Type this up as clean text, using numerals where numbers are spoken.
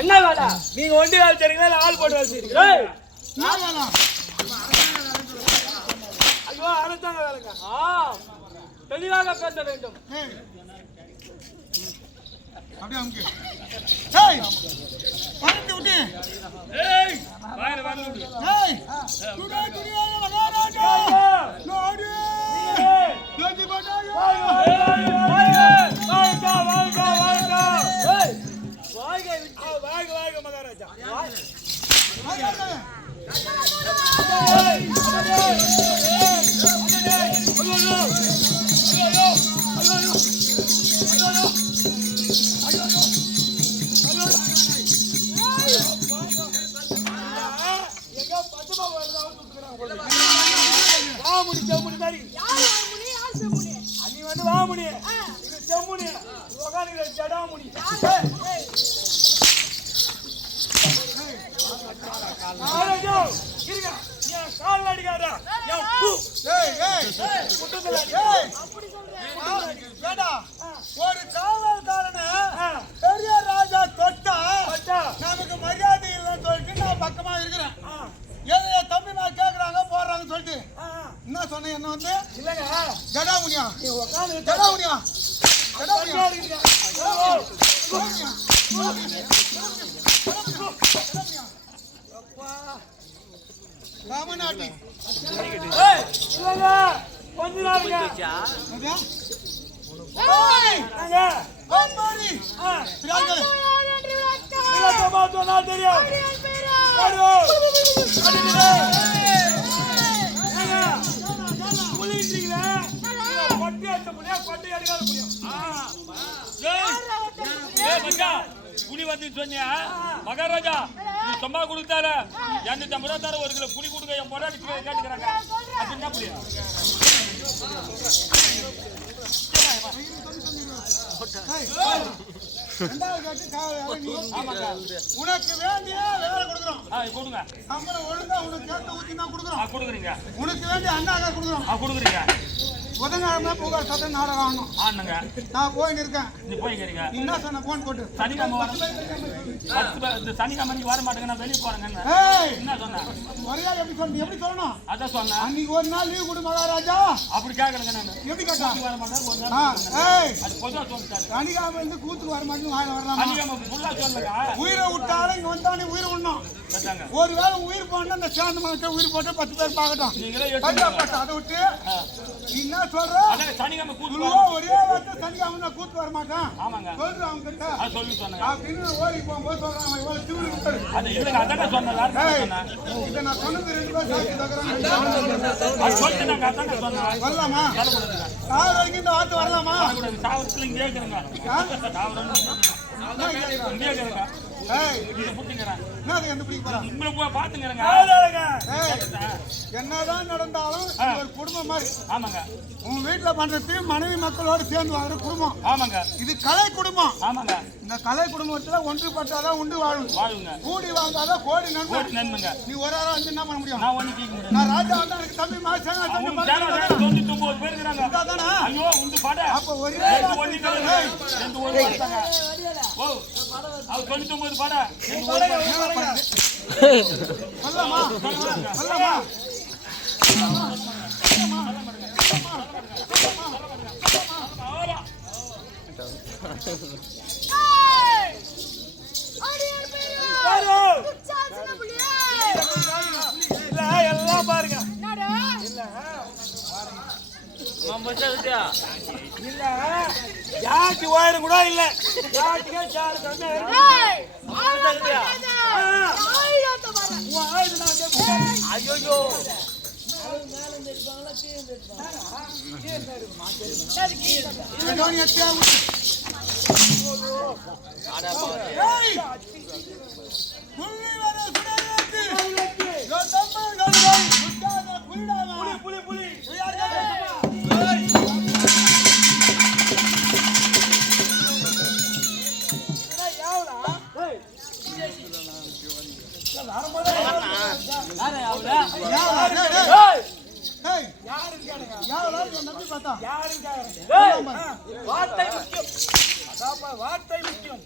என்ன வேலை? நீங்க ஒண்டி வேலை செய்றீங்களா இல்ல ஆள் போட்டு வேலை செய்றீங்களா? ஐயோ அரசாங்க வேலைங்க. தெளிவாக பேச வேண்டும். அப்படியே அமுக்கு. ஏய் பறந்து விட்டு. ஏய் வாயில வாங்க விடு. ஏய் குடா குடியா மகாராஜா. நோடி. ஜோதி பட்டாயோ. வாங்க வாங்க வாங்க. ஏய் வாங்க விட்டு வாங்க வாங்க மகாராஜா. வாங்க. ஒரு காவல்காரன பெரிய ராஜா தொட்டா நமக்கு மரியாதை இல்லைன்னு சொல்லிட்டு நான் பக்கமா இருக்கிறேன். ஏதோ தம்பி நான் கேக்குறாங்க போடுறாங்கன்னு சொல்லிட்டு என்ன சொன்ன என்ன வந்து இல்லங்க ஜடாமுனியா ராமநாட்டி கொஞ்ச நாளுங்க தெரியும் புலி வந்து சொன்னியா மகாராஜா நீ சும்மா கொடுத்தாரு 250 ரூபா தர 1 கிலோ புளி கொடுங்க என் பொடாடி கேட்டுக்கிறாங்க அப்படின்னா புளியா உனக்கு வேண்டிய வேலை கொடுக்குறோம் கொடுங்க சம்பளம் ஒழுங்கா உனக்கு கேட்ட ஊத்தி தான் கொடுக்குறோம் கொடுக்குறீங்க உனக்கு வேண்டிய அண்ணாக்கா கொடுக்குறோம் கொடுக்குறீங்க புதன்கிழமை புகார் சட்டம் நாடகம் ஆடணும் ஆனுங்க நான் போயின்னு இருக்கேன் நீ போய்க்கிறீங்க என்ன சொன்ன போன் போட்டு சனிக்கிழமை வர மாட்டேங்க நான் வெளியே போறேங்க என்ன சொன்ன ஒரே எப்படி சொல்லணும் அதான் சொன்னேன் அன்னைக்கு ஒரு நாள் லீவ் கொடு மகாராஜா அப்படி கேட்கலங்க நான் எப்படி கேட்டா வர மாட்டேன் அது பொதுவா சொல்லிட்டாரு சனிக்கிழமை இருந்து கூத்துக்கு வர மாட்டேன்னு வாயில வரலாம் சனிக்கிழமை ஃபுல்லா சொல்லுங்க உயிரை விட்டாலும் இங்க வந்தானே உயிர் உண்ணும் ஒருவேளை உயிர் போனா அந்த சேர்ந்த மகத்தை உயிர் போட்டு 10 பேர் பார்க்கட்டும் அதை விட்டு என்ன சொல்ற சனிக்கிழமை ஒரே வார்த்தை சனிக்கிழமை நான் கூத்து வர மாட்டேன் சொல்றேன் அவங்க கிட்ட அப்படின்னு ஓடி போகும்போது சொல்றாங்க இவ்வளவு தீவிர இதை நான் சொன்னது 2 பேர் சாட்சி தகுறாங்க வரலாமா சாவர வரைக்கும் இந்த வார்த்தை வரலாமா என்னதான் நடந்தாலும் ஒரு குடும்பம் மாதிரி உங்க வீட்டுல பண்றது மனைவி மக்களோடு சேர்ந்து வாழ்ற குடும்பம் ஆமாங்க இது கலை குடும்பம் ஆமாங்க இந்த கலை குடும்பத்துல ஒன்றுபட்டாதான் உண்டு வாழுங்க கூடி வாழ்ந்தாதான் கோடி நன்மைங்க நீ ஒரு ஆளா வந்து என்ன பண்ண முடியும் நான் ராஜா வந்து எனக்கு தம்பி மாசம் அப்ப ஒரே எல்லாம் பாருங்க இல்ல ஜாதி வாயிரம் கூட இல்ல ஐயோ வார்த்தை முக்கியம்